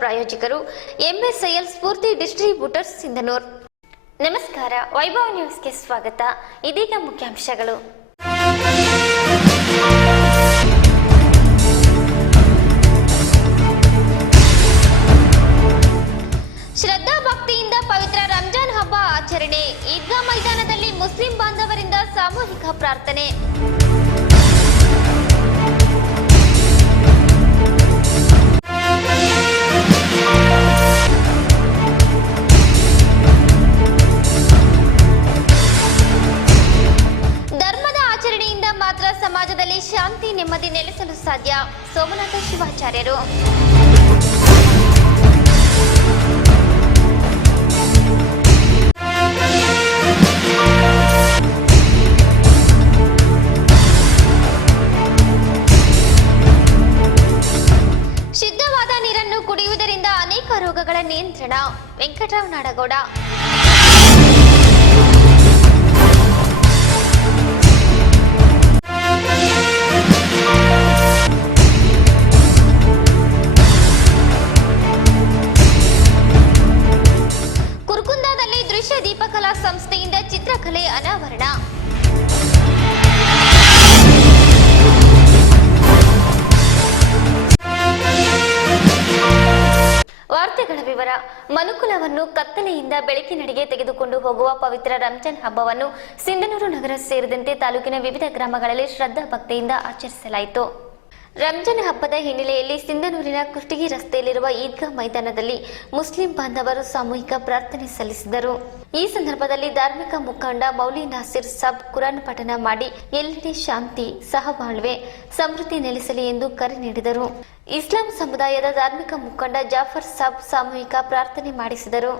ಪ್ರಾಯೋಜಕರು ಎಂಎಸ್ಐಎಲ್ ಸ್ಫೂರ್ತಿ ಡಿಸ್ಟ್ರಿಬ್ಯೂಟರ್ಸ್ ಸಿಂಧನೂರ್. ನಮಸ್ಕಾರ, ವೈಭವ್ ನ್ಯೂಸ್ಗೆ ಸ್ವಾಗತ. ಇದೀಗ ಮುಖ್ಯಾಂಶಗಳು. ಶ್ರದ್ಧಾ ಭಕ್ತಿಯಿಂದ ಪವಿತ್ರ ರಂಜಾನ್ ಹಬ್ಬ ಆಚರಣೆ. ಈದ್ಗಾ ಮೈದಾನದಲ್ಲಿ ಮುಸ್ಲಿಂ ಬಾಂಧವರಿಂದ ಸಾಮೂಹಿಕ ಪ್ರಾರ್ಥನೆ. ಧರ್ಮದ ಆಚರಣೆಯಿಂದ ಮಾತ್ರ ಸಮಾಜದಲ್ಲಿ ಶಾಂತಿ ನೆಮ್ಮದಿ ನೆಲೆಸಲು ಸಾಧ್ಯ. ಸೋಮನಾಥ ಶಿವಾಚಾರ್ಯರು. ಶುದ್ಧವಾದ ನೀರನ್ನು ಕುಡಿಯುವುದರಿಂದ ಅನೇಕ ರೋಗಗಳ ನಿಯಂತ್ರಣ. ವೆಂಕಟರಾವ್ ನಾಡಗೌಡ. ಕುರ್ಕುಂದಾದಲ್ಲಿ ದೃಶ್ಯ ದೀಪಕಲಾ ಸಂಸ್ಥೆಯಿಂದ ಚಿತ್ರಕಲೆ ಅನಾವರಣ. ವಾರ್ತೆಗಳ ವಿವರ. ಮನುಕುಲವನ್ನು ಕತ್ತಲೆಯಿಂದ ಬೆಳಕಿನೆಡೆಗೆ ತೆಗೆದುಕೊಂಡು ಹೋಗುವ ಪವಿತ್ರ ರಂಜಾನ್ ಹಬ್ಬವನ್ನು ಸಿಂಧನೂರು ನಗರ ಸೇರಿದಂತೆ ತಾಲೂಕಿನ ವಿವಿಧ ಗ್ರಾಮಗಳಲ್ಲಿ ಶ್ರದ್ಧಾ ಭಕ್ತಿಯಿಂದ ಆಚರಿಸಲಾಯಿತು. ರಂಜಾನ್ ಹಬ್ಬದ ಹಿನ್ನೆಲೆಯಲ್ಲಿ ಸಿಂಧನೂರಿನ ಕುಷ್ಟಗಿ ರಸ್ತೆಯಲ್ಲಿರುವ ಈದ್ಗಾ ಮೈದಾನದಲ್ಲಿ ಮುಸ್ಲಿಂ ಬಾಂಧವರು ಸಾಮೂಹಿಕ ಪ್ರಾರ್ಥನೆ ಸಲ್ಲಿಸಿದರು. ಈ ಸಂದರ್ಭದಲ್ಲಿ ಧಾರ್ಮಿಕ ಮುಖಂಡ ಮೌಲಿ ನಾಸಿರ್ ಸಾಬ್ ಕುರಾನ್ ಪಠಣ ಮಾಡಿ ಎಲ್ಲೆಡೆ ಶಾಂತಿ, ಸಹಬಾಳ್ವೆ, ಸಮೃದ್ಧಿ ನೆಲೆಸಲಿ ಎಂದು ಕರೆ ನೀಡಿದರು. ಇಸ್ಲಾಂ ಸಮುದಾಯದ ಧಾರ್ಮಿಕ ಮುಖಂಡ ಜಾಫರ್ ಸಾಬ್ ಸಾಮೂಹಿಕ ಪ್ರಾರ್ಥನೆ ಮಾಡಿಸಿದರು.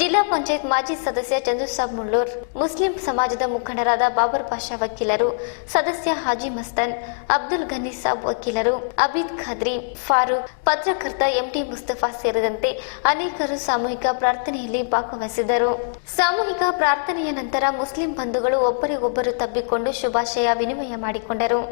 ಜಿಲ್ಲಾ ಪಂಚಾಯತ್ ಮಾಜಿ ಸದಸ್ಯ ಚಂದು ಸಾಬ್ ಮುಳ್ಳೂರ್, ಮುಸ್ಲಿಂ ಸಮಾಜದ ಮುಖಂಡರಾದ ಬಾಬರ್ ಪಾಷಾ ವಕೀಲರು, ಸದಸ್ಯ ಹಾಜಿ ಮಸ್ತಾನ್, ಅಬ್ದುಲ್ ಗನಿ ಸಾಬ್ ವಕೀಲರು, ಅಬೀದ್ ಖಾದ್ರಿ, ಫಾರೂಕ್, ಪತ್ರಕರ್ತ ಎಂಟಿ ಮುಸ್ತಫಾ ಸೇರಿದಂತೆ ಅನೇಕರು ಸಾಮೂಹಿಕ ಪ್ರಾರ್ಥನೆಯಲ್ಲಿ ಭಾಗವಹಿಸಿದರು. ಸಾಮೂಹಿಕ ಪ್ರಾರ್ಥನೆಯ ನಂತರ ಮುಸ್ಲಿಂ ಬಂಧುಗಳು ಒಬ್ಬರಿಗೊಬ್ಬರು ತಬ್ಬಿಕೊಂಡು ಶುಭಾಶಯ ವಿನಿಮಯ ಮಾಡಿಕೊಂಡರು.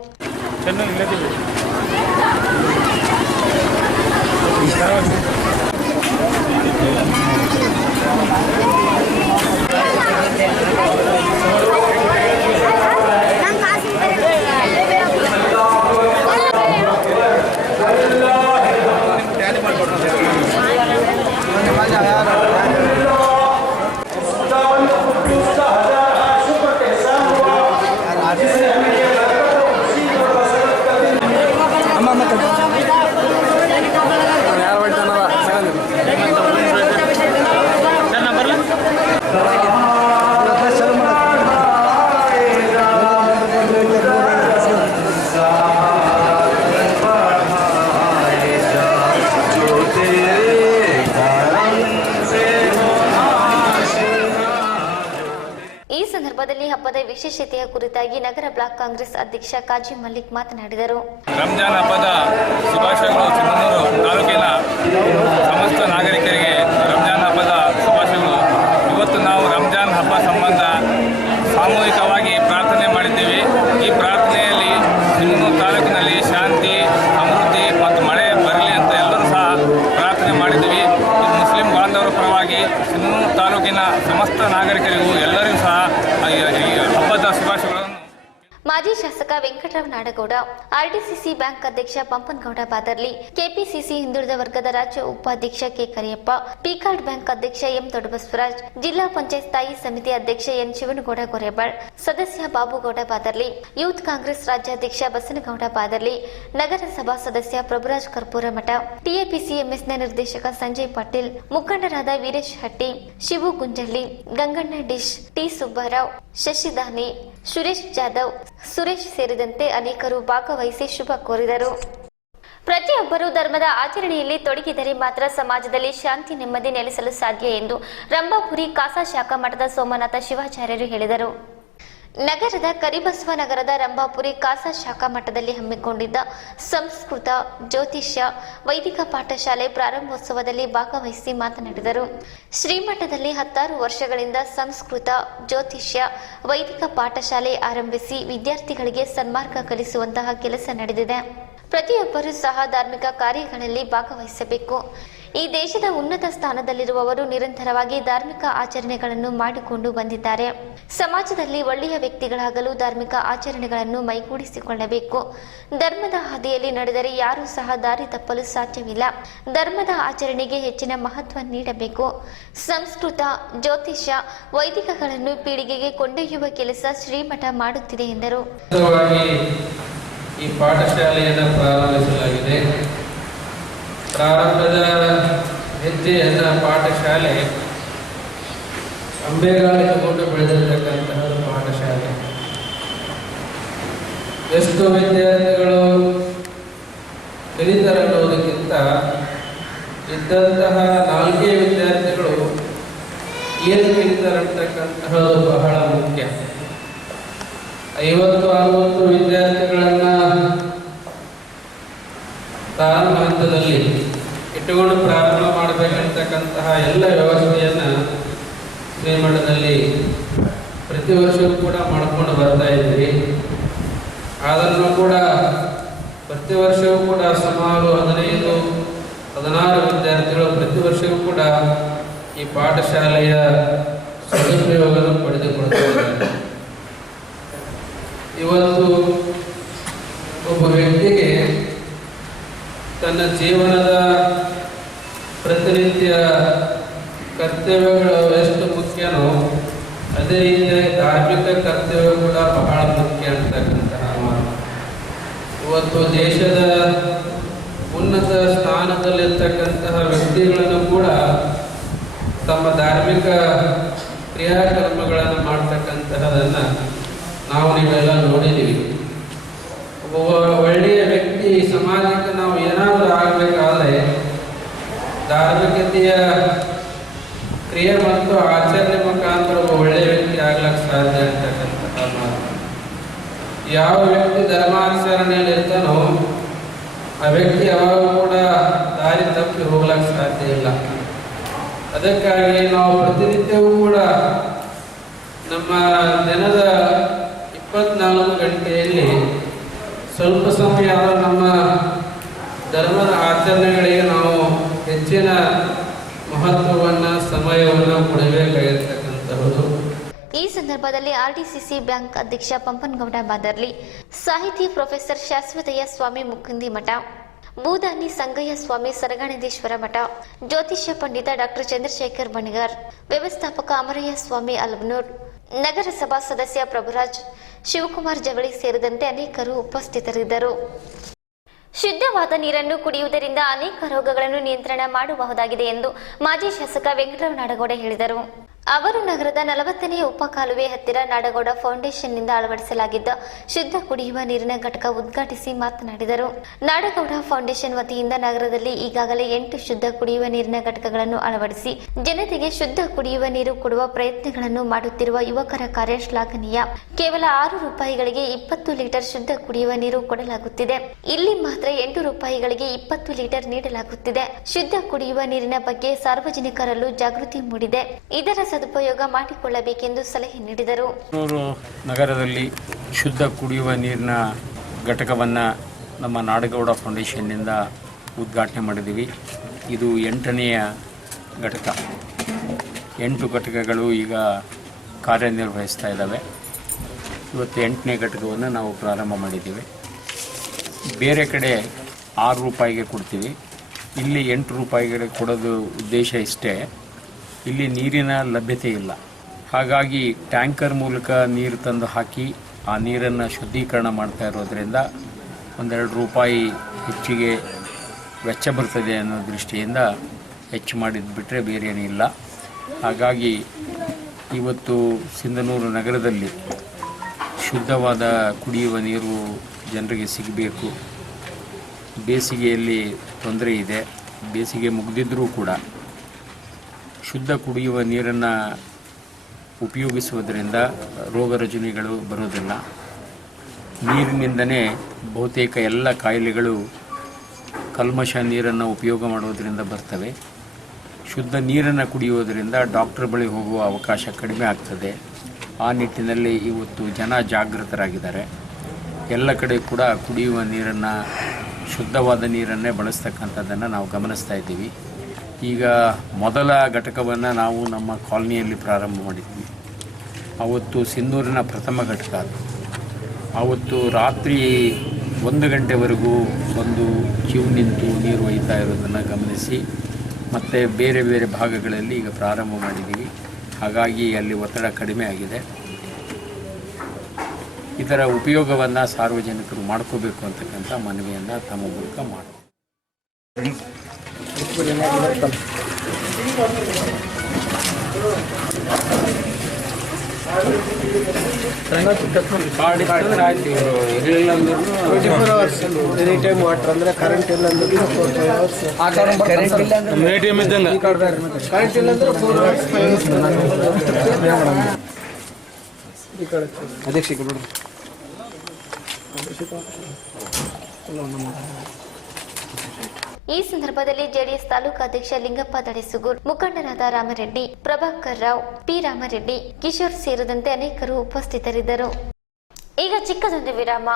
ಹಬ್ಬದ ವಿಶೇಷತೆಯ ಕುರಿತಾಗಿ ನಗರ ಬ್ಲಾಕ್ ಕಾಂಗ್ರೆಸ್ ಅಧ್ಯಕ್ಷ ಕಾಜಿ ಮಲ್ಲಿಕ್ ಮಾತನಾಡಿದರು. ರಂಜಾನ್ ಹಬ್ಬದ ಶುಭಾಶಯಗಳು. ಸಿಂಧನೂರು ತಾಲೂಕಿನ ಸಮಸ್ತ ನಾಗರಿಕರಿಗೆ ರಂಜಾನ್ ಹಬ್ಬದ ಶುಭಾಶಯಗಳು. ಇವತ್ತು ನಾವು ರಂಜಾನ್ ಹಬ್ಬ ಸಂಬಂಧ ಸಾಮೂಹಿಕವಾಗಿ ಪ್ರಾರ್ಥನೆ ಮಾಡಿದ್ದೇವೆ. ಈ ಪ್ರಾರ್ಥನೆಯಲ್ಲಿ ಸಿಂಧನೂರು ತಾಲೂಕಿನಲ್ಲಿ ಶಾಂತಿ, ಸಮೃದ್ಧಿ ಮತ್ತು ಮಳೆ ಬರಲಿ ಅಂತ ವೆಂಕಟರಾವ್ ನಾಡಗೌಡ, ಆರ್ಡಿಸಿಸಿ ಬ್ಯಾಂಕ್ ಅಧ್ಯಕ್ಷ ಪಂಪನಗೌಡ ಬಾದರ್ಲಿ, ಕೆಪಿಸಿಸಿ ಹಿಂದುಳಿದ ವರ್ಗದ ರಾಜ್ಯ ಉಪಾಧ್ಯಕ್ಷ ಕೆ ಕರಿಯಪ್ಪ, ಪಿಕಾರ್ಡ್ ಬ್ಯಾಂಕ್ ಅಧ್ಯಕ್ಷ ಎಂ ದೊಡ್ಡಬಸವರಾಜ್, ಜಿಲ್ಲಾ ಪಂಚಾಯತ್ ಸ್ಥಾಯಿ ಸಮಿತಿ ಅಧ್ಯಕ್ಷ ಎನ್ ಶಿವನಗೌಡ ಗೊರೆಬಾಳ್, ಸದಸ್ಯ ಬಾಬುಗೌಡ ಬಾದರ್ಲಿ, ಯೂತ್ ಕಾಂಗ್ರೆಸ್ ರಾಜ್ಯಾಧ್ಯಕ್ಷ ಬಸನಗೌಡ ಬಾದರ್ಲಿ, ನಗರಸಭಾ ಸದಸ್ಯ ಪ್ರಭುರಾಜ್ ಕರ್ಪೂರಮಠ, ಟಿಎಪಿಸಿಎಂಎಸ್ನ ನಿರ್ದೇಶಕ ಸಂಜಯ್ ಪಾಟೀಲ್, ಮುಖಂಡರಾದ ವೀರೇಶ್ ಹಟ್ಟಿ, ಶಿವು ಗುಂಜಳ್ಳಿ, ಗಂಗಣ್ಣ ಡಿಶ್, ಟಿ ಸುಬ್ಬಾರಾವ್, ಶಶಿದಾನಿ, ಸುರೇಶ್ ಜಾಧವ್, ಸುರೇಶ್ ಸೇರಿದಂತೆ ಅನೇಕರು ಭಾಗವಹಿಸಿ ಶುಭ ಕೋರಿದರು. ಪ್ರತಿಯೊಬ್ಬರೂ ಧರ್ಮದ ಆಚರಣೆಯಲ್ಲಿ ತೊಡಗಿದರೆ ಮಾತ್ರ ಸಮಾಜದಲ್ಲಿ ಶಾಂತಿ ನೆಮ್ಮದಿ ನೆಲೆಸಲು ಸಾಧ್ಯ ಎಂದು ರಂಭಾಪುರಿ ಕಾಸಾ ಶಾಖಾ ಮಠದ ಸೋಮನಾಥ ಶಿವಾಚಾರ್ಯರು ಹೇಳಿದರು. ನಗರದ ಕರಿಬಸವ ನಗರದ ರಂಭಾಪುರಿ ಕಾಸಾ ಶಾಖಾ ಮಠದಲ್ಲಿ ಹಮ್ಮಿಕೊಂಡಿದ್ದ ಸಂಸ್ಕೃತ, ಜ್ಯೋತಿಷ್ಯ, ವೈದಿಕ ಪಾಠಶಾಲೆ ಪ್ರಾರಂಭೋತ್ಸವದಲ್ಲಿ ಭಾಗವಹಿಸಿ ಮಾತನಾಡಿದರು. ಶ್ರೀಮಠದಲ್ಲಿ 16 ವರ್ಷಗಳಿಂದ ಸಂಸ್ಕೃತ, ಜ್ಯೋತಿಷ್ಯ, ವೈದಿಕ ಪಾಠಶಾಲೆ ಆರಂಭಿಸಿ ವಿದ್ಯಾರ್ಥಿಗಳಿಗೆ ಸನ್ಮಾರ್ಗ ಕಲಿಸುವಂತಹ ಕೆಲಸ ನಡೆದಿದೆ. ಪ್ರತಿಯೊಬ್ಬರೂ ಸಹ ಧಾರ್ಮಿಕ ಕಾರ್ಯಗಳಲ್ಲಿ ಭಾಗವಹಿಸಬೇಕು. ಈ ದೇಶದ ಉನ್ನತ ಸ್ಥಾನದಲ್ಲಿರುವವರು ನಿರಂತರವಾಗಿ ಧಾರ್ಮಿಕ ಆಚರಣೆಗಳನ್ನು ಮಾಡಿಕೊಂಡು ಬಂದಿದ್ದಾರೆ. ಸಮಾಜದಲ್ಲಿ ಒಳ್ಳೆಯ ವ್ಯಕ್ತಿಗಳಾಗಲು ಧಾರ್ಮಿಕ ಆಚರಣೆಗಳನ್ನು ಮೈಗೂಡಿಸಿಕೊಳ್ಳಬೇಕು. ಧರ್ಮದ ಹಾದಿಯಲ್ಲಿ ನಡೆದರೆ ಯಾರೂ ಸಹ ದಾರಿ ತಪ್ಪಲು ಸಾಧ್ಯವಿಲ್ಲ. ಧರ್ಮದ ಆಚರಣೆಗೆ ಹೆಚ್ಚಿನ ಮಹತ್ವ ನೀಡಬೇಕು. ಸಂಸ್ಕೃತ, ಜ್ಯೋತಿಷ್ಯ, ವೈದಿಕಗಳನ್ನು ಪೀಳಿಗೆಗೆ ಕೊಂಡೊಯ್ಯುವ ಕೆಲಸ ಶ್ರೀಮಠ ಮಾಡುತ್ತಿದೆ ಎಂದರು. ಈ ಪಾಠಶಾಲೆಯನ್ನು ಪ್ರಾರಂಭಿಸಲಾಗಿದೆ. ಪ್ರಾರಂಭದ ಹೆಜ್ಜೆಯನ್ನ ಪಾಠಶಾಲೆ ಅಂಬೆಗಾಲಿಕೊಂಡು ಬೆಳೆದಿರತಕ್ಕಂತಹ ಪಾಠಶಾಲೆ. ಎಷ್ಟು ವಿದ್ಯಾರ್ಥಿಗಳು ಕಲಿತರನ್ನುವುದಕ್ಕಿಂತ ಇದ್ದಂತಹ 4 ವಿದ್ಯಾರ್ಥಿಗಳು ಏನು ಕಲಿತರಂತಕ್ಕಂತಹದ್ದು ಬಹಳ ಮುಖ್ಯ. 50-60 ವಿದ್ಯಾರ್ಥಿಗಳನ್ನ ಪ್ರಾರಂಭ ಹಂತದಲ್ಲಿ ಇಟ್ಟುಕೊಂಡು ಪ್ರಾರಂಭ ಮಾಡಬೇಕಂತಕ್ಕಂತಹ ಎಲ್ಲ ವ್ಯವಸ್ಥೆಯನ್ನ ಶ್ರೀಮಠದಲ್ಲಿ ಪ್ರತಿ ವರ್ಷವೂ ಕೂಡ ಮಾಡಿಕೊಂಡು ಬರ್ತಾ ಇದ್ವಿ. ಅದನ್ನು ಕೂಡ ಪ್ರತಿ ವರ್ಷವೂ ಕೂಡ ಸುಮಾರು 15-16 ವಿದ್ಯಾರ್ಥಿಗಳು ಪ್ರತಿ ವರ್ಷವೂ ಕೂಡ ಈ ಪಾಠಶಾಲೆಯ ಸದುಪಯೋಗವನ್ನು ಪಡೆದುಕೊಳ್ಳುತ್ತಿದ್ದಾರೆ. ಇವತ್ತು ಒಬ್ಬ ವ್ಯಕ್ತಿಗೆ ತನ್ನ ಜೀವನದ ಪ್ರತಿನಿತ್ಯ ಕರ್ತವ್ಯಗಳು ಎಷ್ಟು ಮುಖ್ಯನೋ ಅದೇ ರೀತಿಯಾಗಿ ಧಾರ್ಮಿಕ ಕರ್ತವ್ಯ ಕೂಡ ಬಹಳ ಮುಖ್ಯ ಅಂತಕ್ಕಂತಹ ಮಾತು. ಇವತ್ತು ದೇಶದ ಉನ್ನತ ಸ್ಥಾನದಲ್ಲಿರ್ತಕ್ಕಂತಹ ವ್ಯಕ್ತಿಗಳನ್ನು ಕೂಡ ತಮ್ಮ ಧಾರ್ಮಿಕ ಕ್ರಿಯಾಕರ್ಮಗಳನ್ನು ಮಾಡ್ತಕ್ಕಂತಹದನ್ನು ನಾವು ನೀವೆಲ್ಲ ನೋಡಿದ್ದೀವಿ. ಒಬ್ಬ ಒಳ್ಳೆಯ ವ್ಯಕ್ತಿ ಸಮಾಜಕ್ಕೆ ನಾವು ಏನಾದರೂ ಆಗಬೇಕಾದ್ರೆ ಧಾರ್ಮಿಕತೆಯ ಕ್ರಿಯೆ ಮತ್ತು ಆಚರಣೆ ಮುಖಾಂತರ ಒಬ್ಬ ಒಳ್ಳೆಯ ವ್ಯಕ್ತಿ ಆಗ್ಲಿಕ್ಕೆ ಸಾಧ್ಯ ಅಂತಕ್ಕಂತಹ ಮಾತು. ಯಾವ ವ್ಯಕ್ತಿ ಧರ್ಮಾಚರಣೆಯಲ್ಲಿ ಇರ್ತಾನೋ ಆ ವ್ಯಕ್ತಿ ಯಾವಾಗ ಕೂಡ ದಾರಿ ತಪ್ಪಿ ಹೋಗ್ಲಿಕ್ಕೆ ಸಾಧ್ಯ ಇಲ್ಲ. ಅದಕ್ಕಾಗಿ ನಾವು ಪ್ರತಿನಿತ್ಯವೂ ಕೂಡ ನಮ್ಮ ದಿನದ 24 ಗಂಟೆಯಲ್ಲಿ ಸ್ವಲ್ಪ ಸಮಯ ನಮ್ಮ ಧರ್ಮದ ಆಚರಣೆಗಳಿಗೆ ನಾವು ಹೆಚ್ಚಿನ ಮಹತ್ವವನ್ನು ಸಮಯವನ್ನು ಕೊಡಬೇಕಾಗಿರ್ತಕ್ಕಂಥದ್ದು. ಈ ಸಂದರ್ಭದಲ್ಲಿ ಆರ್ಡಿಸಿಸಿ ಬ್ಯಾಂಕ್ ಅಧ್ಯಕ್ಷ ಪಂಪನಗೌಡ ಬಾದರ್ಲಿ, ಸಾಹಿತಿ ಪ್ರೊಫೆಸರ್ ಶಾಶ್ವತಯ್ಯ ಸ್ವಾಮಿ ಮುಕುಂದಿ ಮಠ, ಭೂದಾನಿ ಸಂಗಯ್ಯ ಸ್ವಾಮಿ ಸರಗಣೇಶ್ವರ ಮಠ, ಜ್ಯೋತಿಷ್ಯ ಪಂಡಿತ ಡಾಕ್ಟರ್ ಚಂದ್ರಶೇಖರ್ ಬಣಿಗಾರ್, ವ್ಯವಸ್ಥಾಪಕ ಅಮರಯ್ಯ ಸ್ವಾಮಿ ಅಲಬನೂರ್, ನಗರಸಭಾ ಸದಸ್ಯ ಪ್ರಭುರಾಜ್, ಶಿವಕುಮಾರ್ ಜವಳಿ ಸೇರಿದಂತೆ ಅನೇಕರು ಉಪಸ್ಥಿತರಿದ್ದರು. ಶುದ್ಧವಾದ ನೀರನ್ನು ಕುಡಿಯುವುದರಿಂದ ಅನೇಕ ರೋಗಗಳನ್ನು ನಿಯಂತ್ರಣ ಮಾಡಬಹುದಾಗಿದೆ ಎಂದು ಮಾಜಿ ಶಾಸಕ ವೆಂಕಟರಾವ್ ನಾಡಗೌಡ ಹೇಳಿದರು. ಅವರು ನಗರದ 40ನೇ ಉಪಕಾಲುವೆ ಹತ್ತಿರ ನಾಡಗೌಡ ಫೌಂಡೇಶನ್ನಿಂದ ಅಳವಡಿಸಲಾಗಿದ್ದ ಶುದ್ಧ ಕುಡಿಯುವ ನೀರಿನ ಘಟಕ ಉದ್ಘಾಟಿಸಿ ಮಾತನಾಡಿದರು. ನಾಡಗೌಡ ಫೌಂಡೇಶನ್ ವತಿಯಿಂದ ನಗರದಲ್ಲಿ ಈಗಾಗಲೇ 8 ಶುದ್ಧ ಕುಡಿಯುವ ನೀರಿನ ಘಟಕಗಳನ್ನು ಅಳವಡಿಸಿ ಜನತೆಗೆ ಶುದ್ಧ ಕುಡಿಯುವ ನೀರು ಕೊಡುವ ಪ್ರಯತ್ನಗಳನ್ನು ಮಾಡುತ್ತಿರುವ ಯುವಕರ ಕಾರ್ಯ ಶ್ಲಾಘನೀಯ. ಕೇವಲ 6 ರೂಪಾಯಿಗಳಿಗೆ 20 ಲೀಟರ್ ಶುದ್ಧ ಕುಡಿಯುವ ನೀರು ಕೊಡಲಾಗುತ್ತಿದೆ. ಇಲ್ಲಿ ಮಾತ್ರ 8 ರೂಪಾಯಿಗಳಿಗೆ 20 ಲೀಟರ್ ನೀಡಲಾಗುತ್ತಿದೆ. ಶುದ್ಧ ಕುಡಿಯುವ ನೀರಿನ ಬಗ್ಗೆ ಸಾರ್ವಜನಿಕರಲ್ಲೂ ಜಾಗೃತಿ ಮೂಡಿದೆ. ಇದರ ಸದುಪಯೋಗ ಮಾಡಿಕೊಳ್ಳಬೇಕೆಂದು ಸಲಹೆ ನೀಡಿದರು. ನಗರದಲ್ಲಿ ಶುದ್ಧ ಕುಡಿಯುವ ನೀರಿನ ಘಟಕವನ್ನು ನಮ್ಮ ನಾಡಗೌಡ ಫೌಂಡೇಶನ್ನಿಂದ ಉದ್ಘಾಟನೆ ಮಾಡಿದ್ದೀವಿ. ಇದು 8ನೆಯ ಘಟಕ. 8 ಘಟಕಗಳು ಈಗ ಕಾರ್ಯನಿರ್ವಹಿಸ್ತಾ ಇದ್ದಾವೆ. ಇವತ್ತು 8ನೇ ಘಟಕವನ್ನು ನಾವು ಪ್ರಾರಂಭ ಮಾಡಿದ್ದೀವಿ. ಬೇರೆ ಕಡೆ 6 ರೂಪಾಯಿಗೆ ಕೊಡ್ತೀವಿ, ಇಲ್ಲಿ 8 ರೂಪಾಯಿಗೆ ಕೊಡೋದು ಉದ್ದೇಶ ಇಷ್ಟೇ. ಇಲ್ಲಿ ನೀರಿನ ಲಭ್ಯತೆ ಇಲ್ಲ, ಹಾಗಾಗಿ ಟ್ಯಾಂಕರ್ ಮೂಲಕ ನೀರು ತಂದು ಹಾಕಿ ಆ ನೀರನ್ನು ಶುದ್ಧೀಕರಣ ಮಾಡ್ತಾ ಇರೋದರಿಂದ 1-2 ರೂಪಾಯಿ ಹೆಚ್ಚಿಗೆ ವೆಚ್ಚ ಬರ್ತದೆ ಅನ್ನೋ ದೃಷ್ಟಿಯಿಂದ ಹೆಚ್ಚು ಮಾಡಿದ್ದು ಬಿಟ್ಟರೆ ಬೇರೆ ಏನಿಲ್ಲ. ಹಾಗಾಗಿ ಇವತ್ತು ಸಿಂಧನೂರು ನಗರದಲ್ಲಿ ಶುದ್ಧವಾದ ಕುಡಿಯುವ ನೀರು ಜನರಿಗೆ ಸಿಗಬೇಕು. ಬೇಸಿಗೆಯಲ್ಲಿ ತೊಂದರೆ ಇದೆ, ಬೇಸಿಗೆ ಮುಗಿದಿದ್ದರೂ ಕೂಡ ಶುದ್ಧ ಕುಡಿಯುವ ನೀರನ್ನು ಉಪಯೋಗಿಸುವುದರಿಂದ ರೋಗ ರುಜಿನಗಳು ಬರೋದಿಲ್ಲ. ನೀರಿನಿಂದನೇ ಬಹುತೇಕ ಎಲ್ಲ ಕಾಯಿಲೆಗಳು ಕಲ್ಮಶ ನೀರನ್ನು ಉಪಯೋಗ ಮಾಡೋದರಿಂದ ಬರ್ತವೆ. ಶುದ್ಧ ನೀರನ್ನು ಕುಡಿಯೋದರಿಂದ ಡಾಕ್ಟರ್ ಬಳಿ ಹೋಗುವ ಅವಕಾಶ ಕಡಿಮೆ ಆಗ್ತದೆ. ಆ ನಿಟ್ಟಿನಲ್ಲಿ ಇವತ್ತು ಜನ ಜಾಗೃತರಾಗಿದ್ದಾರೆ. ಎಲ್ಲ ಕಡೆ ಕೂಡ ಕುಡಿಯುವ ನೀರನ್ನು, ಶುದ್ಧವಾದ ನೀರನ್ನೇ ಬಳಸ್ತಕ್ಕಂಥದ್ದನ್ನು ನಾವು ಗಮನಿಸ್ತಾ ಇದ್ದೀವಿ. ಈಗ ಮೊದಲ ಘಟಕವನ್ನು ನಾವು ನಮ್ಮ ಕಾಲನಿಯಲ್ಲಿ ಪ್ರಾರಂಭ ಮಾಡಿದ್ವಿ. ಆವತ್ತು ಸಿಂಧೂರಿನ ಪ್ರಥಮ ಘಟಕ ಅದು. ಆವತ್ತು ರಾತ್ರಿ 1 ಗಂಟೆವರೆಗೂ ಬಂದು ಕ್ಯೂ ನಿಂತು ನೀರು ಒಯ್ತಾ ಇರೋದನ್ನು ಗಮನಿಸಿ ಮತ್ತು ಬೇರೆ ಬೇರೆ ಭಾಗಗಳಲ್ಲಿ ಈಗ ಪ್ರಾರಂಭ ಮಾಡಿದ್ದೀವಿ. ಹಾಗಾಗಿ ಅಲ್ಲಿ ಒತ್ತಡ ಕಡಿಮೆ ಆಗಿದೆ. ಇದರ ಉಪಯೋಗವನ್ನು ಸಾರ್ವಜನಿಕರು ಮಾಡ್ಕೋಬೇಕು ಅಂತಕ್ಕಂಥ ಮನವಿಯನ್ನು ತಮ್ಮ ಮೂಲಕ ಮಾಡಿ. ಎನಿ ಟೈಮ್ ವಾಟರ್ ಅಂದರೆ ಕರೆಂಟ್ ಇಲ್ಲ ಅಂದ್ರೆ 4 hours. ಕರೆಂಟ್ ಇಲ್ಲ ಅಂದ್ರೆ ATM ಇದ್ದಂಗೆ. ಕರೆಂಟ್ ಇಲ್ಲ ಅಂದ್ರೆ 4 hours 5 hours. ಈ ಕಡೆ ಅಧ್ಯಕ್ಷ ಬಿಡು. ಈ ಸಂದರ್ಭದಲ್ಲಿ ಜೆಡಿಎಸ್ ತಾಲೂಕು ಅಧ್ಯಕ್ಷ ಲಿಂಗಪ್ಪ ದಡೆಸುಗೂರ್, ಮುಖಂಡರಾದ ರಾಮರೆಡ್ಡಿ, ಪ್ರಭಾಕರ್ ರಾವ್, ಪಿ ರಾಮರೆಡ್ಡಿ, ಕಿಶೋರ್ ಸೇರಿದಂತೆ ಅನೇಕರು ಉಪಸ್ಥಿತರಿದ್ದರು. ಈಗ ಚಿಕ್ಕದೊಂದು ವಿರಾಮ.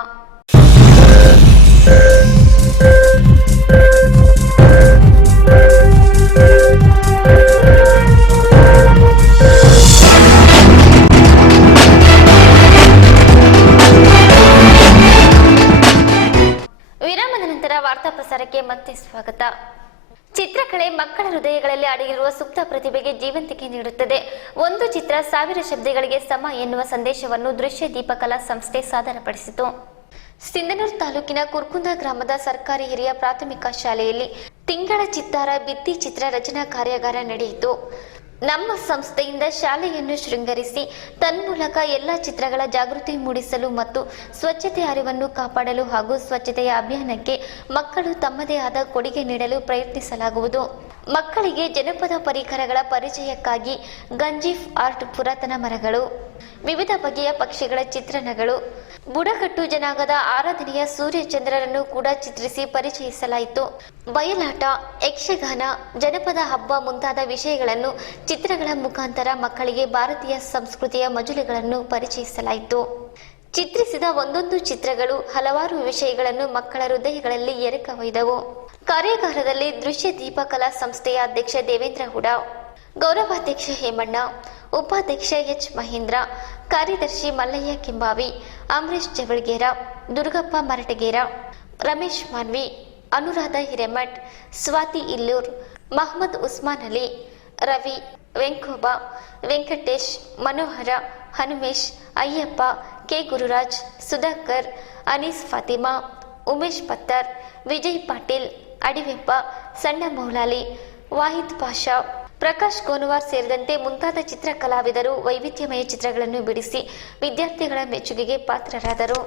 ವಿರಾಮದ ನಂತರ ವಾರ್ತಾ ಪ್ರಸಾರಕ್ಕೆ ಮತ್ತೆ ಸ್ವಾಗತ. ಚಿತ್ರಕಲೆ ಮಕ್ಕಳ ಹೃದಯಗಳಲ್ಲಿ ಅಡಗಿರುವ ಸುಪ್ತ ಪ್ರತಿಭೆಗೆ ಜೀವಂತಿಕೆ ನೀಡುತ್ತದೆ. ಒಂದು ಚಿತ್ರ 1000 ಶಬ್ದಗಳಿಗೆ ಸಮ ಎನ್ನುವ ಸಂದೇಶವನ್ನು ದೃಶ್ಯ ದೀಪಕಲಾ ಸಂಸ್ಥೆ ಸಾದರಪಡಿಸಿತು. ಸಿಂಧನೂರು ತಾಲೂಕಿನ ಕುರ್ಕುಂದ ಗ್ರಾಮದ ಸರ್ಕಾರಿ ಹಿರಿಯ ಪ್ರಾಥಮಿಕ ಶಾಲೆಯಲ್ಲಿ ತಿಂಗಳ ಚಿತ್ತಾರ ಭಿತ್ತಿ ಚಿತ್ರ ರಚನಾ ಕಾರ್ಯಾಗಾರ ನಡೆಯಿತು. ನಮ್ಮ ಸಂಸ್ಥೆಯಿಂದ ಶಾಲೆಯನ್ನು ಶೃಂಗರಿಸಿ ತನ್ಮೂಲಕ ಎಲ್ಲ ಚಿತ್ರಗಳ ಜಾಗೃತಿ ಮೂಡಿಸಲು ಮತ್ತು ಸ್ವಚ್ಛತೆ ಅರಿವನ್ನು ಕಾಪಾಡಲು ಹಾಗೂ ಸ್ವಚ್ಛತೆಯ ಅಭಿಯಾನಕ್ಕೆ ಮಕ್ಕಳು ತಮ್ಮದೇ ಆದ ಕೊಡುಗೆ ನೀಡಲು ಪ್ರಯತ್ನಿಸಲಾಗುವುದು. ಮಕ್ಕಳಿಗೆ ಜನಪದ ಪರಿಕರಗಳ ಪರಿಚಯಕ್ಕಾಗಿ ಗಂಜೀಫ್ ಆರ್ಟ್, ಪುರಾತನ ಮರಗಳು, ವಿವಿಧ ಬಗೆಯ ಪಕ್ಷಿಗಳ ಚಿತ್ರಣಗಳು, ಬುಡಕಟ್ಟು ಜನಾಂಗದ ಆರಾಧನೆಯ ಸೂರ್ಯ ಚಂದ್ರರನ್ನು ಕೂಡ ಚಿತ್ರಿಸಿ ಪರಿಚಯಿಸಲಾಯಿತು. ಬಯಲಾಟ, ಯಕ್ಷಗಾನ, ಜನಪದ ಹಬ್ಬ ಮುಂತಾದ ವಿಷಯಗಳನ್ನು ಚಿತ್ರಗಳ ಮುಖಾಂತರ ಮಕ್ಕಳಿಗೆ ಭಾರತೀಯ ಸಂಸ್ಕೃತಿಯ ಮಜಲುಗಳನ್ನು ಪರಿಚಯಿಸಲಾಯಿತು. ಚಿತ್ರಿಸಿದ ಒಂದೊಂದು ಚಿತ್ರಗಳು ಹಲವಾರು ವಿಷಯಗಳನ್ನು ಮಕ್ಕಳ ಹೃದಯಗಳಲ್ಲಿ ಎರಕವೊಯ್ದವು. ಕಾರ್ಯಾಗಾರದಲ್ಲಿ ದೃಶ್ಯ ದೀಪಕಲಾ ಸಂಸ್ಥೆಯ ಅಧ್ಯಕ್ಷ ದೇವೇಂದ್ರ ಹುಡಾ, ಗೌರವಾಧ್ಯಕ್ಷ ಹೇಮಣ್ಣ, ಉಪಾಧ್ಯಕ್ಷ ಎಚ್ ಮಹೇಂದ್ರ, ಕಾರ್ಯದರ್ಶಿ ಮಲ್ಲಯ್ಯ ಕೆಂಬಾವಿ, ಅಮರೇಶ್ ಜವಳ್ಗೇರ, ದುರ್ಗಪ್ಪ ಮರಟಗೇರ, ರಮೇಶ್ ಮಾನ್ವಿ, ಅನುರಾಧ ಹಿರೇಮಠ್, ಸ್ವಾತಿ ಇಲ್ಲೂರ್, ಮಹಮ್ಮದ್ ಉಸ್ಮಾನ್ ಅಲಿ, ರವಿ, ವೆಂಕೋಬ, ವೆಂಕಟೇಶ್, ಮನೋಹರ, ಹನುಮೇಶ್, ಅಯ್ಯಪ್ಪ, ಕೆ ಗುರುರಾಜ್, ಸುಧಾಕರ್, ಅನೀಸ್ ಫಾತಿಮಾ, ಉಮೇಶ್ ಪತ್ತರ್, ವಿಜಯ್ ಪಾಟೀಲ್, ಅಡಿವೆಪ್ಪ, ಸಣ್ಣ ಮೌಲಾಲಿ, ವಾಹಿದ್ ಪಾಷಾ, ಪ್ರಕಾಶ್ ಕೋನವಾರ್ ಸೇರಿದಂತೆ ಮುಂತಾದ ಚಿತ್ರ ಕಲಾವಿದರು ವೈವಿಧ್ಯಮಯ ಚಿತ್ರಗಳನ್ನು ಬಿಡಿಸಿ ವಿದ್ಯಾರ್ಥಿಗಳ ಮೆಚ್ಚುಗೆಗೆ ಪಾತ್ರರಾದರು.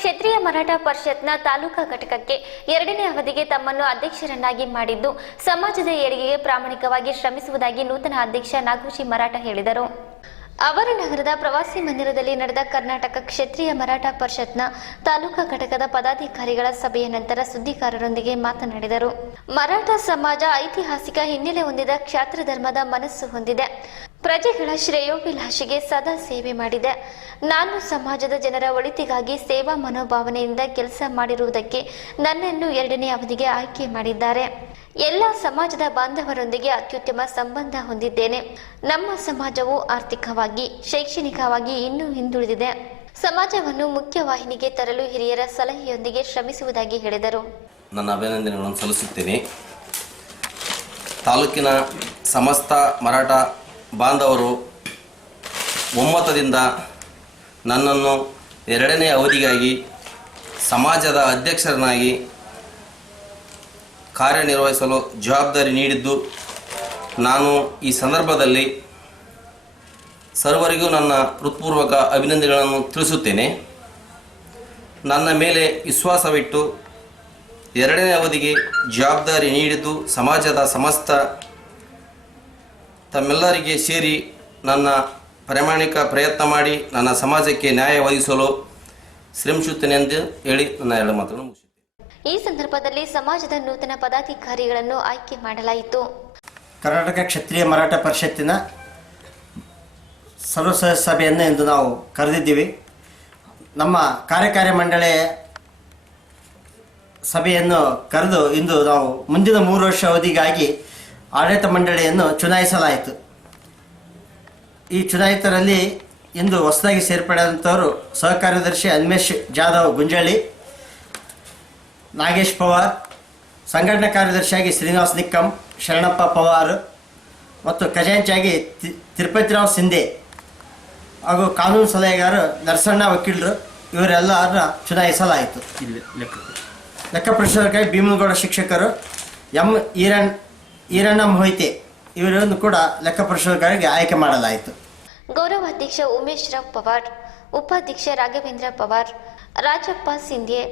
ಕ್ಷತ್ರಿಯ ಮರಾಠ ಪರಿಷತ್ನ ತಾಲೂಕಾ ಘಟಕಕ್ಕೆ 2ನೇ ಅವಧಿಗೆ ತಮ್ಮನ್ನು ಅಧ್ಯಕ್ಷರನ್ನಾಗಿ ಮಾಡಿದ್ದು ಸಮಾಜದ ಏಳಿಗೆಗೆ ಪ್ರಾಮಾಣಿಕವಾಗಿ ಶ್ರಮಿಸುವುದಾಗಿ ನೂತನ ಅಧ್ಯಕ್ಷ ನಾಗೂಜಿ ಮರಾಠ ಹೇಳಿದರು. ಅವರು ನಗರದ ಪ್ರವಾಸಿ ಮಂದಿರದಲ್ಲಿ ನಡೆದ ಕರ್ನಾಟಕ ಕ್ಷತ್ರಿಯ ಮರಾಠ ಪರಿಷತ್ನ ತಾಲೂಕಾ ಘಟಕದ ಪದಾಧಿಕಾರಿಗಳ ಸಭೆಯ ನಂತರ ಸುದ್ದಿಗಾರರೊಂದಿಗೆ ಮಾತನಾಡಿದರು. ಮರಾಠ ಸಮಾಜ ಐತಿಹಾಸಿಕ ಹಿನ್ನೆಲೆ ಹೊಂದಿದ ಕ್ಷಾತ್ರ ಧರ್ಮದ ಮನಸ್ಸು ಹೊಂದಿದೆ. ಪ್ರಜೆಗಳ ಶ್ರೇಯೋಭಿಲಾಷೆಗೆ ಸದಾ ಸೇವೆ ಮಾಡಿದೆ. ನಾನು ಸಮಾಜದ ಜನರ ಒಳಿತಿಗಾಗಿ ಸೇವಾ ಮನೋಭಾವನೆಯಿಂದ ಕೆಲಸ ಮಾಡಿರುವುದಕ್ಕೆ ನನ್ನನ್ನು 2ನೇ ಅವಧಿಗೆ ಆಯ್ಕೆ ಮಾಡಿದ್ದಾರೆ. ಎಲ್ಲ ಸಮಾಜದ ಬಾಂಧವರೊಂದಿಗೆ ಅತ್ಯುತ್ತಮ ಸಂಬಂಧ ಹೊಂದಿದ್ದೇನೆ. ನಮ್ಮ ಸಮಾಜವು ಆರ್ಥಿಕವಾಗಿ, ಶೈಕ್ಷಣಿಕವಾಗಿ ಇನ್ನೂ ಹಿಂದುಳಿದಿದೆ. ಸಮಾಜವನ್ನು ಮುಖ್ಯವಾಹಿನಿಗೆ ತರಲು ಹಿರಿಯರ ಸಲಹೆಯೊಂದಿಗೆ ಶ್ರಮಿಸುವುದಾಗಿ ಹೇಳಿದರು. ನನ್ನ ಅಭಿನಂದನೆಗಳನ್ನು ಸಲ್ಲಿಸುತ್ತೇನೆ. ತಾಲೂಕಿನ ಸಮಸ್ತ ಮರಾಠ ಬಾಂಧವರು ಒಮ್ಮತದಿಂದ ನನ್ನನ್ನು 2ನೇ ಅವಧಿಗಾಗಿ ಸಮಾಜದ ಅಧ್ಯಕ್ಷರನ್ನಾಗಿ ಕಾರ್ಯನಿರ್ವಹಿಸಲು ಜವಾಬ್ದಾರಿ ನೀಡಿದ್ದು, ನಾನು ಈ ಸಂದರ್ಭದಲ್ಲಿ ಸರ್ವರಿಗೂ ನನ್ನ ಹೃತ್ಪೂರ್ವಕ ಅಭಿನಂದನೆಗಳನ್ನು ತಿಳಿಸುತ್ತೇನೆ. ನನ್ನ ಮೇಲೆ ವಿಶ್ವಾಸವಿಟ್ಟು 2ನೇ ಅವಧಿಗೆ ಜವಾಬ್ದಾರಿ ನೀಡಿದ್ದು ಸಮಾಜದ ಸಮಸ್ತ ತಮ್ಮೆಲ್ಲರಿಗೆ ಸೇರಿ ನನ್ನ ಪ್ರಾಮಾಣಿಕ ಪ್ರಯತ್ನ ಮಾಡಿ ನನ್ನ ಸಮಾಜಕ್ಕೆ ನ್ಯಾಯ ಒದಗಿಸಲು ಶ್ರಮಿಸುತ್ತೇನೆ ಎಂದು ಹೇಳಿ ನನ್ನ 2 ಮಾತುಗಳನ್ನು ಮುಗಿಸುತ್ತೇನೆ. ಈ ಸಂದರ್ಭದಲ್ಲಿ ಸಮಾಜದ ನೂತನ ಪದಾಧಿಕಾರಿಗಳನ್ನು ಆಯ್ಕೆ ಮಾಡಲಾಯಿತು. ಕರ್ನಾಟಕ ಕ್ಷತ್ರಿಯ ಮರಾಠ ಪರಿಷತ್ತಿನ ಸರ್ವಸದಸ್ಯ ಸಭೆಯನ್ನು ಇಂದು ನಾವು ಕರೆದಿದ್ದೀವಿ. ನಮ್ಮ ಕಾರ್ಯಕಾರಿ ಮಂಡಳಿಯ ಸಭೆಯನ್ನು ಕರೆದು ಇಂದು ನಾವು ಮುಂದಿನ 3 ವರ್ಷ ಅವಧಿಗಾಗಿ ಆಡಳಿತ ಮಂಡಳಿಯನ್ನು ಚುನಾಯಿಸಲಾಯಿತು. ಈ ಚುನಾಯಿತರಲ್ಲಿ ಇಂದು ಹೊಸದಾಗಿ ಸೇರ್ಪಡೆಯಾದಂಥವರು ಸಹ ಕಾರ್ಯದರ್ಶಿ ಅನ್ಮೇಶ್ ಜಾಧವ್ ಗುಂಜಳ್ಳಿ, ನಾಗೇಶ್ ಪವಾರ್, ಸಂಘಟನಾ ಕಾರ್ಯದರ್ಶಿಯಾಗಿ ಶ್ರೀನಿವಾಸ್ ನಿಕ್ಕಂ, ಶರಣಪ್ಪ ಪವಾರ್ ಮತ್ತು ಖಜಾಂಚಿಯಾಗಿ ತಿರುಪತಿರಾವ್ ಸಿಂಧೆ ಹಾಗೂ ಕಾನೂನು ಸಲಹೆಗಾರ ನರಸಣ್ಣ ವಕೀಲರು ಇವರೆಲ್ಲರನ್ನ ಚುನಾಯಿಸಲಾಯಿತು. ಲೆಕ್ಕ ಪರಿಶೋಧಕರಾಗಿ ಭೀಮನಗೌಡ ಶಿಕ್ಷಕರು, ಈರಣ್ಣ ಮೊಹಿತೆ ಇವರನ್ನು ಕೂಡ ಲೆಕ್ಕ ಪರಿಶೋಧಕರಾಗಿ ಆಯ್ಕೆ ಮಾಡಲಾಯಿತು. ಗೌರವಾಧ್ಯಕ್ಷ ಉಮೇಶ್ ರಾವ್ ಪವಾರ್, ಉಪಾಧ್ಯಕ್ಷ ರಾಘವೇಂದ್ರ ಪವಾರ್, ರಾಜಪ್ಪ ಸಿಂಧೆ,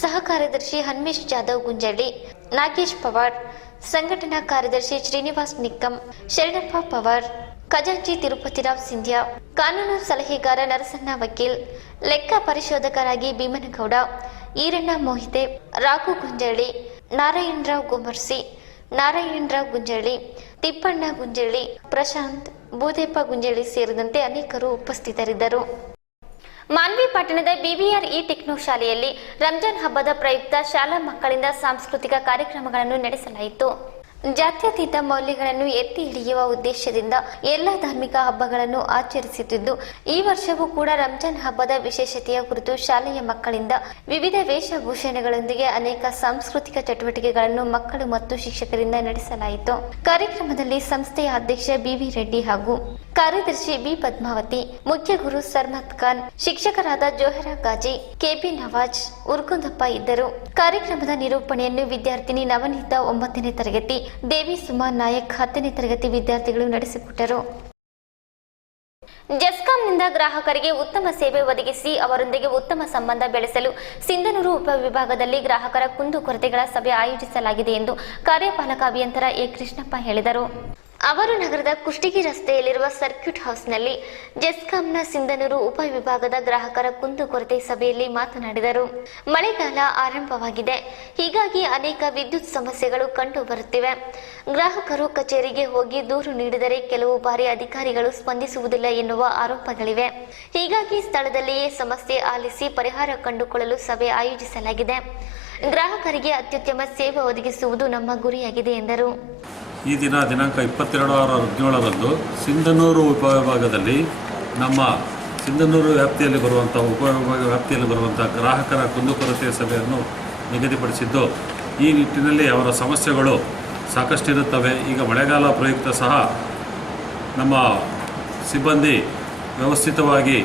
ಸಹ ಕಾರ್ಯದರ್ಶಿ ಹನ್ಮೇಶ್ ಜಾಧವ್ ಗುಂಜಳ್ಳಿ, ನಾಗೇಶ್ ಪವಾರ್, ಸಂಘಟನಾ ಕಾರ್ಯದರ್ಶಿ ಶ್ರೀನಿವಾಸ್ ನಿಕ್ಕಂ, ಶರಣಪ್ಪ ಪವಾರ್, ಖಜಾಂಚಿ ತಿರುಪತಿರಾವ್ ಸಿಂಧ್ಯಾ, ಕಾನೂನು ಸಲಹೆಗಾರ ನರಸಣ್ಣ ವಕೀಲ್, ಲೆಕ್ಕ ಪರಿಶೋಧಕರಾಗಿ ಭೀಮನಗೌಡ, ಈರಣ್ಣ ಮೋಹಿತೆ, ರಾಘು ಗುಂಜಳ್ಳಿ, ನಾರಾಯಣರಾವ್ ಗುಮರ್ಸಿ, ನಾರಾಯಣರಾವ್ ಗುಂಜಳ್ಳಿ, ತಿಪ್ಪಣ್ಣ ಗುಂಜಳ್ಳಿ, ಪ್ರಶಾಂತ್, ಬೂದೇಪ್ಪ ಗುಂಜಳ್ಳಿ ಸೇರಿದಂತೆ ಅನೇಕರು ಉಪಸ್ಥಿತರಿದ್ದರು. ಮಾನ್ವಿ ಪಟ್ಟಣದ ಬಿವಿಆರ್ ಇ ಟೆಕ್ನೋ ಶಾಲೆಯಲ್ಲಿ ರಂಜಾನ್ ಹಬ್ಬದ ಪ್ರಯುಕ್ತ ಶಾಲಾ ಮಕ್ಕಳಿಂದ ಸಾಂಸ್ಕೃತಿಕ ಕಾರ್ಯಕ್ರಮಗಳನ್ನು ನಡೆಸಲಾಯಿತು. ಜಾತ್ಯತೀತ ಮೌಲ್ಯಗಳನ್ನು ಎತ್ತಿ ಹಿಡಿಯುವ ಉದ್ದೇಶದಿಂದ ಎಲ್ಲ ಧಾರ್ಮಿಕ ಹಬ್ಬಗಳನ್ನು ಆಚರಿಸುತ್ತಿದ್ದು, ಈ ವರ್ಷವೂ ಕೂಡ ರಂಜಾನ್ ಹಬ್ಬದ ವಿಶೇಷತೆಯ ಕುರಿತು ಶಾಲೆಯ ಮಕ್ಕಳಿಂದ ವಿವಿಧ ವೇಷಭೂಷಣಗಳೊಂದಿಗೆ ಅನೇಕ ಸಾಂಸ್ಕೃತಿಕ ಚಟುವಟಿಕೆಗಳನ್ನು ಮಕ್ಕಳು ಮತ್ತು ಶಿಕ್ಷಕರಿಂದ ನಡೆಸಲಾಯಿತು. ಕಾರ್ಯಕ್ರಮದಲ್ಲಿ ಸಂಸ್ಥೆಯ ಅಧ್ಯಕ್ಷ ಬಿವಿ ರೆಡ್ಡಿ ಹಾಗೂ ಕಾರ್ಯದರ್ಶಿ ಬಿ ಪದ್ಮಾವತಿ, ಮುಖ್ಯ ಗುರು ಸರ್ಮತ್ ಖಾನ್, ಶಿಕ್ಷಕರಾದ ಜೋಹರಾ ಗಾಜಿ, ಕೆಬಿ ನವಾಜ್, ಉರ್ಗುಂದಪ್ಪ ಇದ್ದರು. ಕಾರ್ಯಕ್ರಮದ ನಿರೂಪಣೆಯನ್ನು ವಿದ್ಯಾರ್ಥಿನಿ ನವನೀತ 9ನೇ ತರಗತಿ, ದೇವಿ ಸುಮಾ ನಾಯಕ್ 10ನೇ ತರಗತಿ ವಿದ್ಯಾರ್ಥಿಗಳು ನಡೆಸಿಕೊಟ್ಟರು. ಜೆಸ್ಕಾಂನಿಂದ ಗ್ರಾಹಕರಿಗೆ ಉತ್ತಮ ಸೇವೆ ಒದಗಿಸಿ ಅವರೊಂದಿಗೆ ಉತ್ತಮ ಸಂಬಂಧ ಬೆಳೆಸಲು ಸಿಂಧನೂರು ಉಪವಿಭಾಗದಲ್ಲಿ ಗ್ರಾಹಕರ ಕುಂದುಕೊರತೆಗಳ ಸಭೆ ಆಯೋಜಿಸಲಾಗಿದೆ ಎಂದು ಕಾರ್ಯಪಾಲಕ ಅಭಿಯಂತರ ಎ ಕೃಷ್ಣಪ್ಪ ಹೇಳಿದರು. ಅವರು ನಗರದ ಕುಷ್ಟಗಿ ರಸ್ತೆಯಲ್ಲಿರುವ ಸರ್ಕ್ಯೂಟ್ ಹೌಸ್ನಲ್ಲಿ ಜೆಸ್ಕಾಂನ ಸಿಂಧನೂರು ಉಪವಿಭಾಗದ ಗ್ರಾಹಕರ ಕುಂದುಕೊರತೆ ಸಭೆಯಲ್ಲಿ ಮಾತನಾಡಿದರು. ಮಳೆಗಾಲ ಆರಂಭವಾಗಿದೆ, ಹೀಗಾಗಿ ಅನೇಕ ವಿದ್ಯುತ್ ಸಮಸ್ಯೆಗಳು ಕಂಡು ಬರುತ್ತಿವೆ. ಗ್ರಾಹಕರು ಕಚೇರಿಗೆ ಹೋಗಿ ದೂರು ನೀಡಿದರೆ ಕೆಲವು ಬಾರಿ ಅಧಿಕಾರಿಗಳು ಸ್ಪಂದಿಸುವುದಿಲ್ಲ ಎನ್ನುವ ಆರೋಪಗಳಿವೆ. ಹೀಗಾಗಿ ಸ್ಥಳದಲ್ಲಿಯೇ ಸಮಸ್ಯೆ ಆಲಿಸಿ ಪರಿಹಾರ ಕಂಡುಕೊಳ್ಳಲು ಸಭೆ ಆಯೋಜಿಸಲಾಗಿದೆ. ಗ್ರಾಹಕರಿಗೆ ಅತ್ಯುತ್ತಮ ಸೇವೆ ಒದಗಿಸುವುದು ನಮ್ಮ ಗುರಿಯಾಗಿದೆ ಎಂದರು. ಈ ದಿನಾಂಕ 22/17 ಸಿಂಧನೂರು ಉಪವಿಭಾಗದಲ್ಲಿ ನಮ್ಮ ಸಿಂಧನೂರು ವ್ಯಾಪ್ತಿಯಲ್ಲಿ ಬರುವಂಥ ಉಪವಿಭಾಗ ವ್ಯಾಪ್ತಿಯಲ್ಲಿ ಬರುವಂಥ ಗ್ರಾಹಕರ ಕುಂದುಕೊರತೆ ಸಭೆಯನ್ನು ನಿಗದಿಪಡಿಸಿದ್ದು, ಈ ನಿಟ್ಟಿನಲ್ಲಿ ಅವರ ಸಮಸ್ಯೆಗಳು ಸಾಕಷ್ಟಿರುತ್ತವೆ. ಈಗ ಮಳೆಗಾಲ ಪ್ರಯುಕ್ತ ಸಹ ನಮ್ಮ ಸಿಬ್ಬಂದಿ ವ್ಯವಸ್ಥಿತವಾಗಿ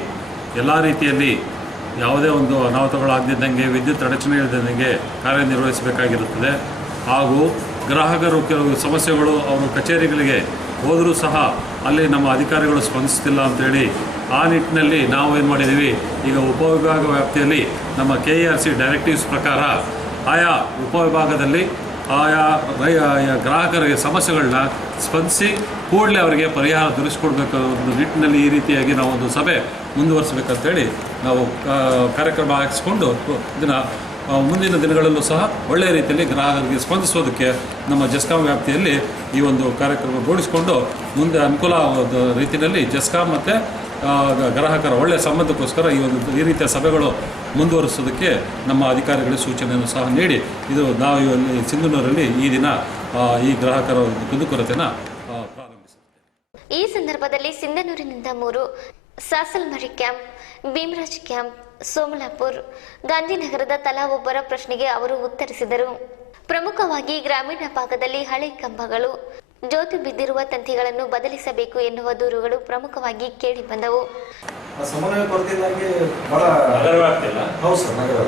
ಎಲ್ಲ ರೀತಿಯಲ್ಲಿ ಯಾವುದೇ ಒಂದು ಅನಾಹುತಗಳಾಗದಿದ್ದಂಗೆ, ವಿದ್ಯುತ್ ಅಡಚಣೆ ಇಲ್ಲದಂಗೆ ಕಾರ್ಯನಿರ್ವಹಿಸಬೇಕಾಗಿರುತ್ತದೆ. ಹಾಗೂ ಗ್ರಾಹಕರು ಕೆಲವು ಸಮಸ್ಯೆಗಳು ಅವರು ಕಚೇರಿಗಳಿಗೆ ಹೋದರೂ ಸಹ ಅಲ್ಲಿ ನಮ್ಮ ಅಧಿಕಾರಿಗಳು ಸ್ಪಂದಿಸ್ತಿಲ್ಲ ಅಂತೇಳಿ ಆ ನಿಟ್ಟಿನಲ್ಲಿ ನಾವು ಏನು ಮಾಡಿದ್ದೀವಿ, ಈಗ ಉಪವಿಭಾಗ ವ್ಯಾಪ್ತಿಯಲ್ಲಿ ನಮ್ಮ KERC ಡೈರೆಕ್ಟಿವ್ಸ್ ಪ್ರಕಾರ ಆಯಾ ಉಪವಿಭಾಗದಲ್ಲಿ ಆಯಾ ಗ್ರಾಹಕರಿಗೆ ಸಮಸ್ಯೆಗಳನ್ನ ಸ್ಪಂದಿಸಿ ಕೂಡಲೇ ಅವರಿಗೆ ಪರಿಹಾರ ದೊರಕಿಸ್ಕೊಡ್ಬೇಕು ಒಂದು ನಿಟ್ಟಿನಲ್ಲಿ ಈ ರೀತಿಯಾಗಿ ನಾವು ಒಂದು ಸಭೆ ಮುಂದುವರಿಸಬೇಕಂತೇಳಿ ನಾವು ಕಾರ್ಯಕ್ರಮ ಹಾಕಿಸ್ಕೊಂಡು ಇದನ್ನು ಮುಂದಿನ ದಿನಗಳಲ್ಲೂ ಸಹ ಒಳ್ಳೆಯ ರೀತಿಯಲ್ಲಿ ಗ್ರಾಹಕರಿಗೆ ಸ್ಪಂದಿಸೋದಕ್ಕೆ ನಮ್ಮ ಜೆಸ್ಕಾಂ ವ್ಯಾಪ್ತಿಯಲ್ಲಿ ಈ ಒಂದು ಕಾರ್ಯಕ್ರಮ ಜೋಡಿಸಿಕೊಂಡು ಮುಂದೆ ಅನುಕೂಲವಾದ ರೀತಿಯಲ್ಲಿ ಜೆಸ್ಕಾಂ ಮತ್ತು ಗ್ರಾಹಕರ ಒಳ್ಳೆಯ ಸಂಬಂಧಕ್ಕೋಸ್ಕರ ಈ ರೀತಿಯ ಸಭೆಗಳು ಮುಂದುವರಿಸೋದಕ್ಕೆ ನಮ್ಮ ಅಧಿಕಾರಿಗಳಿಗೆ ಸೂಚನೆಯನ್ನು ಸಹ ನೀಡಿ ಇದು ನಾವು ಇಲ್ಲಿ ಸಿಂಧನೂರಲ್ಲಿ ಈ ದಿನ ಈ ಗ್ರಾಹಕರ ಕುಂದುಕೊರತೆಯನ್ನು ಪ್ರಾರಂಭಿಸುತ್ತೇವೆ. ಈ ಸಂದರ್ಭದಲ್ಲಿ ಸಿಂಧನೂರಿನಿಂದ 3, ಸಾಸಲ್ಮರಿ ಕ್ಯಾಂಪ್, ಭೀಮರಾಜ್ ಕ್ಯಾಂಪ್, ಸೋಮಲಾಪುರ್, ಗಾಂಧಿನಗರದ ತಲಾ ಒಬ್ಬರ ಪ್ರಶ್ನೆಗೆ ಅವರು ಉತ್ತರಿಸಿದರು. ಪ್ರಮುಖವಾಗಿ ಗ್ರಾಮೀಣ ಭಾಗದಲ್ಲಿ ಹಳೆ ಕಂಬಗಳು, ಜ್ಯೋತಿ ಬಿದ್ದಿರುವ ತಂತಿಗಳನ್ನು ಬದಲಿಸಬೇಕು ಎನ್ನುವ ದೂರುಗಳು ಪ್ರಮುಖವಾಗಿ ಕೇಳಿ ಬಂದವು. ಸಮನ್ವಯ ಕೊರತೆಯಿಂದಾಗಿ ಬಹಳ ಹೌದು ಸರ್, ನಗರ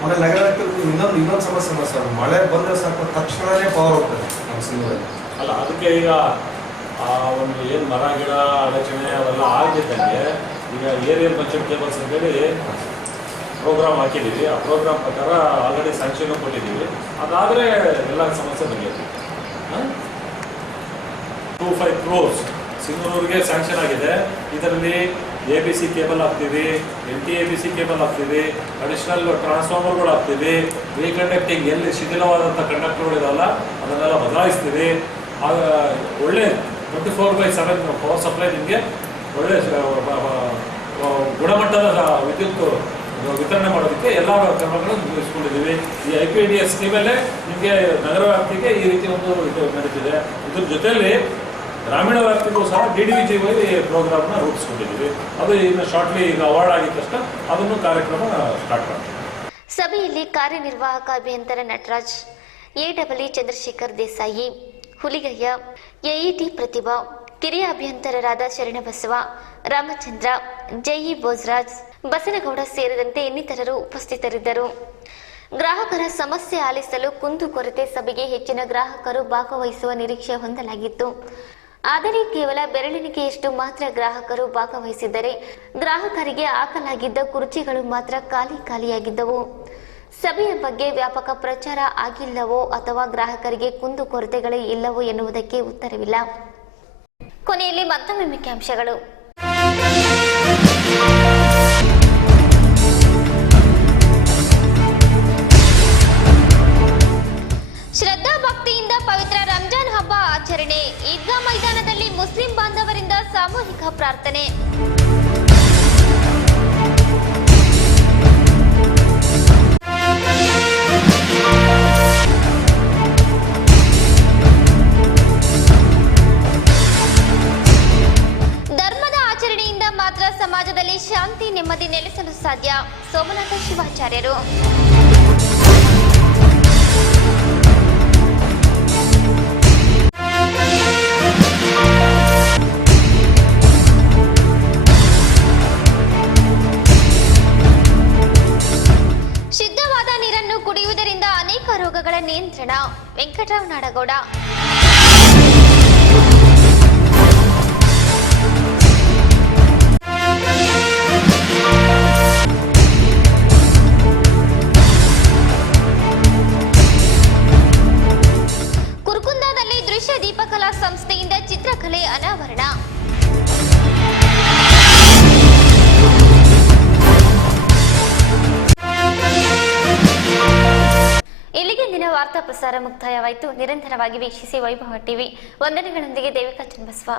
ಆಮೇಲೆ ನಗರ ಇನ್ನೊಂದು ಸಮಸ್ಯೆ ಸರ್, ಮಳೆ ಬಂದರೆ ಸಾಕು ತಕ್ಷಣವೇ ಪವರ್ ಹೋಗ್ತದೆ ನಮ್ಮ ಸಿಂಧೂರಲ್ಲಿ. ಅಲ್ಲ, ಅದಕ್ಕೆ ಈಗ ಒಂದು ಏನು ಮರ ಗಿಡ ಅಡಚಣೆ ಅವೆಲ್ಲ ಆಗಿದ್ದಂಗೆ ಈಗ ಏರಿಯಲ್ ಬಜೆಟ್ ಕೇಬಲ್ಸ್ ಅಂತೇಳಿ ಪ್ರೋಗ್ರಾಮ್ ಹಾಕಿದ್ದೀವಿ. ಆ ಪ್ರೋಗ್ರಾಮ್ ಪ್ರಕಾರ ಆಲ್ರೆಡಿ ಸ್ಯಾಂಕ್ಷನ್ ಕೊಟ್ಟಿದ್ದೀವಿ. ಅದಾದರೆ ಎಲ್ಲ ಸಮಸ್ಯೆ ಬಗೆಯಿದೆ. 25 crores ಸಿಂಧನೂರಿಗೆ ಸ್ಯಾಂಕ್ಷನ್ ಆಗಿದೆ. ಇದರಲ್ಲಿ ABC ಕೇಬಲ್ ಹಾಕ್ತೀವಿ, NT-ABC ಕೇಬಲ್ ಹಾಕ್ತೀವಿ, ಅಡಿಷನಲ್ ಟ್ರಾನ್ಸ್ಫಾರ್ಮರ್ಗಳು ಹಾಕ್ತೀವಿ, ರೀಕಂಡಕ್ಟಿಂಗ್ ಎಲ್ಲಿ ಶಿಥಿಲವಾದಂಥ ಕಂಡಕ್ಟರ್ಗಳಿದಾವಲ್ಲ ಅದನ್ನೆಲ್ಲ ಬದಲಾಯಿಸ್ತೀವಿ. ಒಳ್ಳೆ 24/7 ಪವರ್ ಸಪ್ಲೈ ನಿಮಗೆ ಒಳ್ಳೆ ಗುಣಮಟ್ಟದ ವಿದ್ಯುತ್ ವಿತರಣೆ ಮಾಡೋದಕ್ಕೆ ಎಲ್ಲ ಕ್ರಮಗಳನ್ನು ನಿರ್ವಹಿಸ್ಕೊಂಡಿದ್ದೀವಿ. ಈ IPDS ಸ್ಕೀಮಲ್ಲೇ ನಿಮಗೆ ನಗರ ವ್ಯಾಪ್ತಿಗೆ ಈ ರೀತಿ ಒಂದು ಇದು ನಡೀತಿದೆ. ಇದ್ರ ಜೊತೆಯಲ್ಲಿ ಗ್ರಾಮೀಣ ವ್ಯಾಪ್ತಿಗೂ ಸಹ DDVGY ಪ್ರೋಗ್ರಾಮ್ನ ರೂಪಿಸ್ಕೊಂಡಿದ್ದೀವಿ. ಅದು ಇನ್ನು ಶಾರ್ಟ್ಲಿ ಈಗ ಅವಾರ್ಡ್ ಆಗಿದ ತಕ್ಷಣ ಅದನ್ನು ಕಾರ್ಯಕ್ರಮ ಸ್ಟಾರ್ಟ್ ಮಾಡ್ತೀವಿ. ಸಭೆಯಲ್ಲಿ ಕಾರ್ಯನಿರ್ವಾಹಕ ಅಭಿಯಂತರ ನಟರಾಜ್, AEE ಚಂದ್ರಶೇಖರ್ ದೇಸಾಯಿ, ಹುಲಿಗಯ್ಯ, AET ಪ್ರತಿಭಾ, ಕಿರಿಯ ಅಭಿಯಂತರರಾದ ಶರಣಬಸವ, ರಾಮಚಂದ್ರ, JE ಭೋಜರಾಜ್, ಬಸನಗೌಡ ಸೇರಿದಂತೆ ಇನ್ನಿತರರು ಉಪಸ್ಥಿತರಿದ್ದರು. ಗ್ರಾಹಕರ ಸಮಸ್ಯೆ ಆಲಿಸಲು ಕುಂದುಕೊರತೆ ಸಭೆಗೆ ಹೆಚ್ಚಿನ ಗ್ರಾಹಕರು ಭಾಗವಹಿಸುವ ನಿರೀಕ್ಷೆ ಹೊಂದಲಾಗಿತ್ತು. ಆದರೆ ಕೇವಲ ಬೆರಳೆಣಿಕೆಯಷ್ಟು ಮಾತ್ರ ಗ್ರಾಹಕರು ಭಾಗವಹಿಸಿದ್ದರೆ ಗ್ರಾಹಕರಿಗೆ ಹಾಕಲಾಗಿದ್ದ ಕುರ್ಚಿಗಳು ಮಾತ್ರ ಖಾಲಿಯಾಗಿದ್ದವು. ಸಭೆಯ ಬಗ್ಗೆ ವ್ಯಾಪಕ ಪ್ರಚಾರ ಆಗಿಲ್ಲವೋ ಅಥವಾ ಗ್ರಾಹಕರಿಗೆ ಕುಂದುಕೊರತೆಗಳೇ ಇಲ್ಲವೋ ಎನ್ನುವುದಕ್ಕೆ ಉತ್ತರವಿಲ್ಲ. ಕೊನೆಯಲ್ಲಿ ಮತ್ತೊಮ್ಮೆ ಮುಖ್ಯಾಂಶಗಳು. ಶ್ರದ್ಧಾ ಭಕ್ತಿಯಿಂದ ಪವಿತ್ರ ರಂಜಾನ್ ಹಬ್ಬ ಆಚರಣೆ. ಈದ್ಗಾ ಮೈದಾನದಲ್ಲಿ ಮುಸ್ಲಿಂ ಬಾಂಧವರಿಂದ ಸಾಮೂಹಿಕ ಪ್ರಾರ್ಥನೆ. ಧರ್ಮದ ಆಚರಣೆಯಿಂದ ಮಾತ್ರ ಸಮಾಜದಲ್ಲಿ ಶಾಂತಿ ನೆಮ್ಮದಿ ನೆಲೆಸಲು ಸಾಧ್ಯ. ಸೋಮನಾಥ ಶಿವಾಚಾರ್ಯರು. ಶುದ್ಧವಾದ ನೀರನ್ನು ಕುಡಿಯುವುದರಿಂದ ಅನೇಕ ರೋಗಗಳ ನಿಯಂತ್ರಣ. ವೆಂಕಟರಾವ್ ನಾಡಗೌಡ. ಕುರ್ಕುಂದಾದಲ್ಲಿ ದೃಶ್ಯ ದೀಪಕಲಾ ಸಂಸ್ಥೆಯಿಂದ ಚಿತ್ರಕಲೆ ಅನಾವರಣ. ಇಲ್ಲಿಗೆ ದಿನ ವಾರ್ತಾ ಪ್ರಸಾರ ಮುಕ್ತಾಯವಾಯಿತು. ನಿರಂತರವಾಗಿ ವೀಕ್ಷಿಸಿ ವೈಭವ ಟಿವಿ. ವಂದನೆಗಳೊಂದಿಗೆ ದೇವಿಕಾ ಚನ್ನಬಸವ.